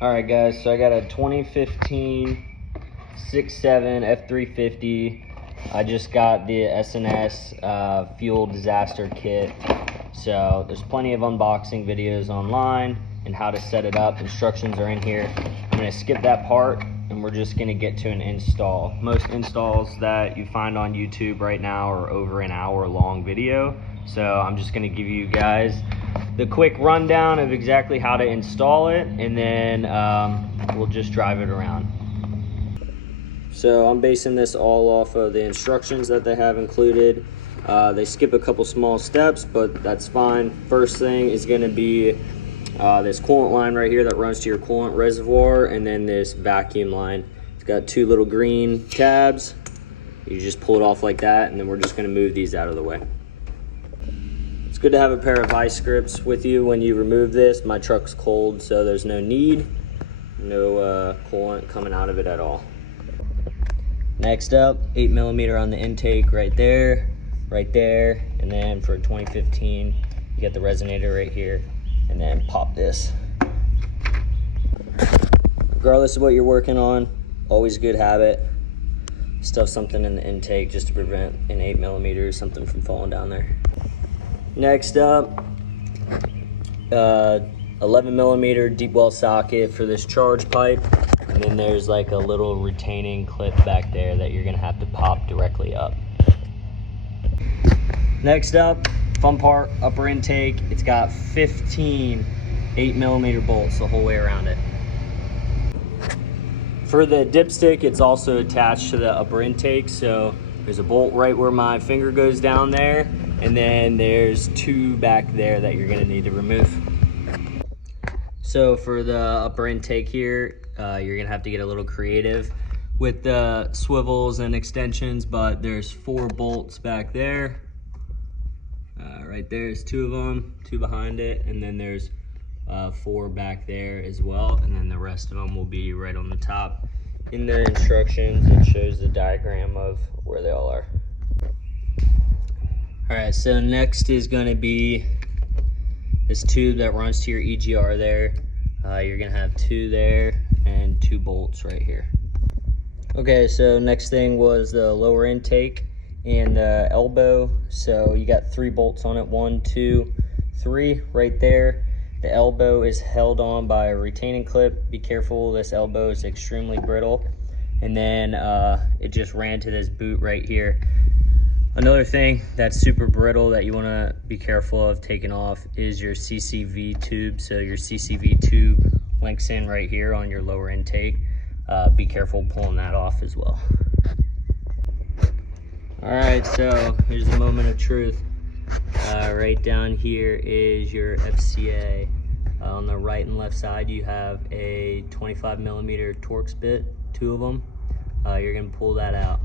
All right, guys, so I got a 2015 6.7 F350. I just got the SNS fuel disaster kit. So there's plenty of unboxing videos online and how to set it up. Instructions are in here. I'm gonna skip that part and we're just gonna get to an install. Most installs that you find on YouTube right now are over an hour-long video. So I'm just gonna give you guys the quick rundown of exactly how to install it, and then we'll just drive it around. So I'm basing this all off of the instructions that they have included. They skip a couple small steps, but that's fine. First thing is gonna be this coolant line right here that runs to your coolant reservoir, and then this vacuum line. It's got two little green tabs. You just pull it off like that, and then we're just gonna move these out of the way. It's good to have a pair of vice grips with you when you remove this. My truck's cold, so there's no need. No coolant coming out of it at all. Next up, 8mm on the intake right there, and then for 2015, you got the resonator right here, and then pop this. Regardless of what you're working on, always a good habit, stuff something in the intake just to prevent an 8mm or something from falling down there. Next up, 11mm deep well socket for this charge pipe. And then there's like a little retaining clip back there that you're gonna have to pop directly up. Next up, fun part, upper intake. It's got 15 8mm bolts the whole way around it. For the dipstick, it's also attached to the upper intake. So there's a bolt right where my finger goes down there. And then there's two back there that you're gonna need to remove. So for the upper intake here, you're gonna have to get a little creative with the swivels and extensions, but there's 4 bolts back there. Right there's 2 of them, 2 behind it, and then there's 4 back there as well, and then the rest of them will be right on the top. In the instructions, it shows the diagram of where they all are. All right, so next is gonna be this tube that runs to your EGR there. You're gonna have 2 there and 2 bolts right here. Okay, so next thing was the lower intake and the elbow. So you got 3 bolts on it, 1, 2, 3 right there. The elbow is held on by a retaining clip. Be careful, this elbow is extremely brittle. And then it just ran to this boot right here. Another thing that's super brittle that you want to be careful of taking off is your CCV tube. So your CCV tube links in right here on your lower intake. Be careful pulling that off as well. All right, so here's the moment of truth. Right down here is your FCA. On the right and left side, you have a 25mm Torx bit, 2 of them. You're gonna pull that out.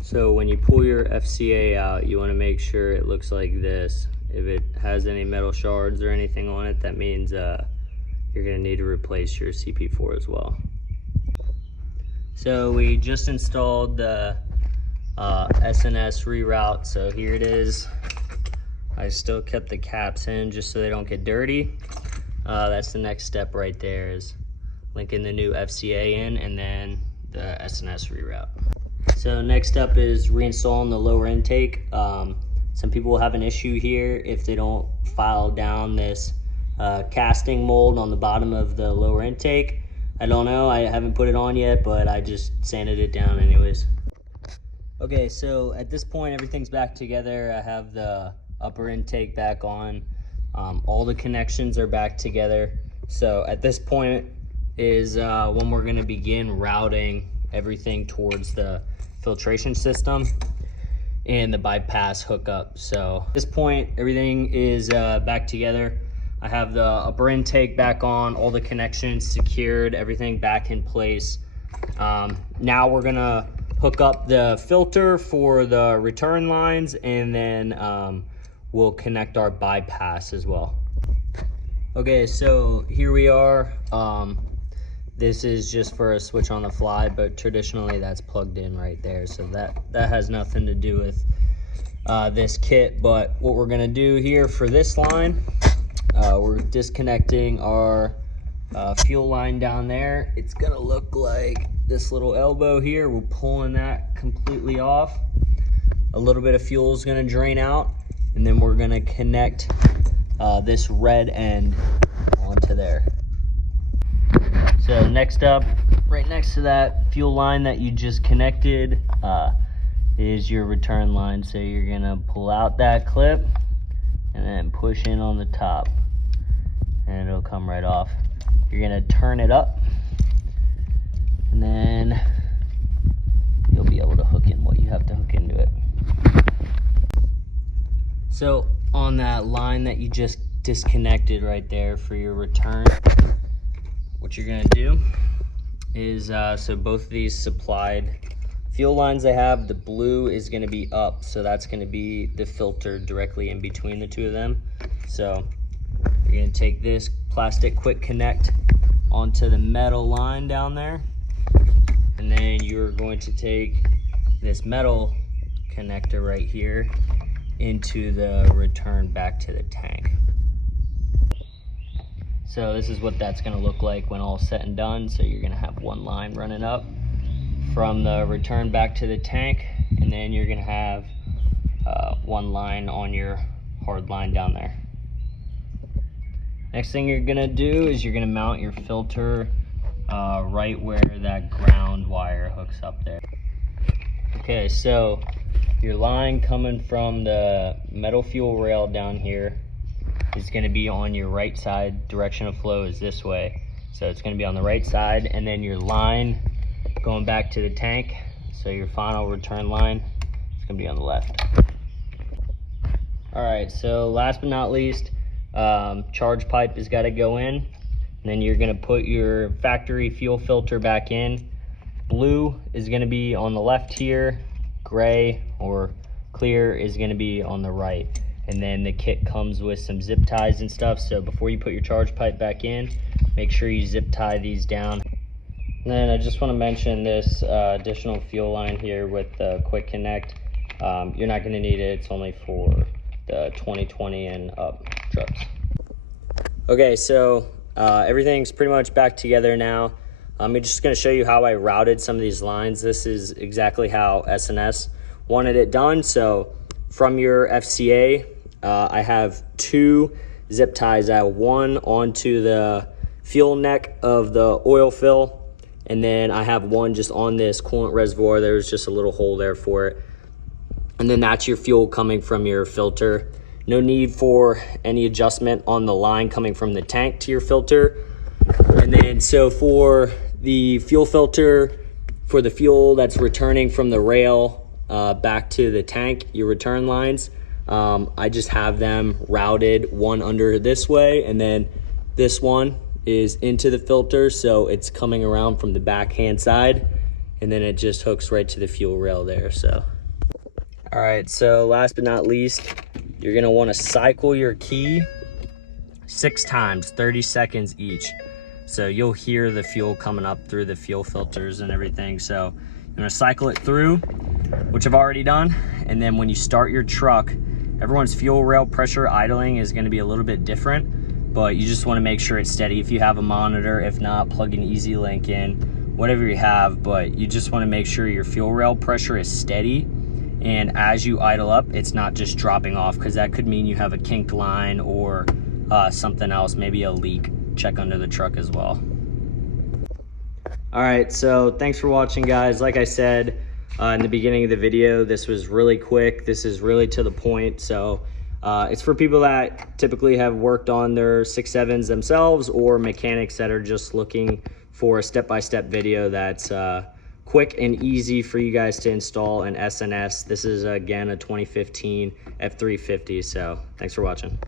So when you pull your FCA out, you want to make sure it looks like this. If it has any metal shards or anything on it, that means you're going to need to replace your CP4 as well. So we just installed the SNS reroute. So here it is. I still kept the caps in just so they don't get dirty. That's the next step right there, is linking the new FCA in and then the SNS reroute. So next up is reinstalling the lower intake. Some people will have an issue here if they don't file down this casting mold on the bottom of the lower intake. I don't know, I haven't put it on yet, but I just sanded it down anyways. Okay, so at this point, everything's back together. I have the upper intake back on. All the connections are back together. So at this point is when we're gonna begin routing everything towards the filtration system and the bypass hookup. So at this point, everything is back together. I have the upper intake back on, all the connections secured, everything back in place. Now we're gonna hook up the filter for the return lines, and then we'll connect our bypass as well. Okay, so here we are. This is just for a switch on the fly, but traditionally that's plugged in right there. So that has nothing to do with this kit. But what we're gonna do here for this line, we're disconnecting our fuel line down there. It's gonna look like this little elbow here. We're pulling that completely off. A little bit of fuel is gonna drain out, and then we're gonna connect this red end onto there. So next up, right next to that fuel line that you just connected is your return line. So you're gonna pull out that clip and then push in on the top, and it'll come right off. You're gonna turn it up, and then you'll be able to hook in what you have to hook into it. So on that line that you just disconnected right there for your return, what you're gonna do is, so both of these supplied fuel lines I have, the blue is gonna be up, so that's gonna be the filter directly in between the two of them. So you're gonna take this plastic quick connect onto the metal line down there, and then you're going to take this metal connector right here into the return back to the tank. So this is what that's gonna look like when all said and done. So you're gonna have one line running up from the return back to the tank, and then you're gonna have one line on your hard line down there. Next thing you're gonna do is you're gonna mount your filter right where that ground wire hooks up there. Okay, so your line coming from the metal fuel rail down here is gonna be on your right side. Direction of flow is this way. So it's gonna be on the right side, and then your line going back to the tank, so your final return line is gonna be on the left. All right, so last but not least, charge pipe has got to go in, and then you're going to put your factory fuel filter back in. Blue is going to be on the left here, gray or clear is going to be on the right, and then the kit comes with some zip ties and stuff. So before you put your charge pipe back in, make sure you zip tie these down. And then I just want to mention this additional fuel line here with the quick connect. You're not going to need it. It's only for the 2020 and up trucks. Okay, so everything's pretty much back together now. I'm just going to show you how I routed some of these lines. This is exactly how S&S wanted it done. So from your FCA, I have 2 zip ties. I have one onto the fuel neck of the oil fill, and then I have one just on this coolant reservoir. There's just a little hole there for it. And then that's your fuel coming from your filter. No need for any adjustment on the line coming from the tank to your filter. And then so for the fuel filter, for the fuel that's returning from the rail back to the tank, your return lines, I just have them routed one under this way, and then this one is into the filter, so it's coming around from the backhand side, and then it just hooks right to the fuel rail there. So all right, so last but not least, you're gonna wanna cycle your key 6 times, 30 seconds each. So you'll hear the fuel coming up through the fuel filters and everything. So you're gonna cycle it through, which I've already done. And then when you start your truck, everyone's fuel rail pressure idling is gonna be a little bit different, but you just wanna make sure it's steady. If you have a monitor, if not, plug an EZ-Link in, whatever you have, but you just wanna make sure your fuel rail pressure is steady. And as you idle up, it's not just dropping off, because that could mean you have a kinked line or something else, maybe a leak. Check under the truck as well. All right, so thanks for watching, guys. Like I said in the beginning of the video, this was really quick. This is really to the point. So it's for people that typically have worked on their 6.7s themselves, or mechanics that are just looking for a step-by-step video that's quick and easy for you guys to install an S&S. This is, again, a 2015 F350, so thanks for watching.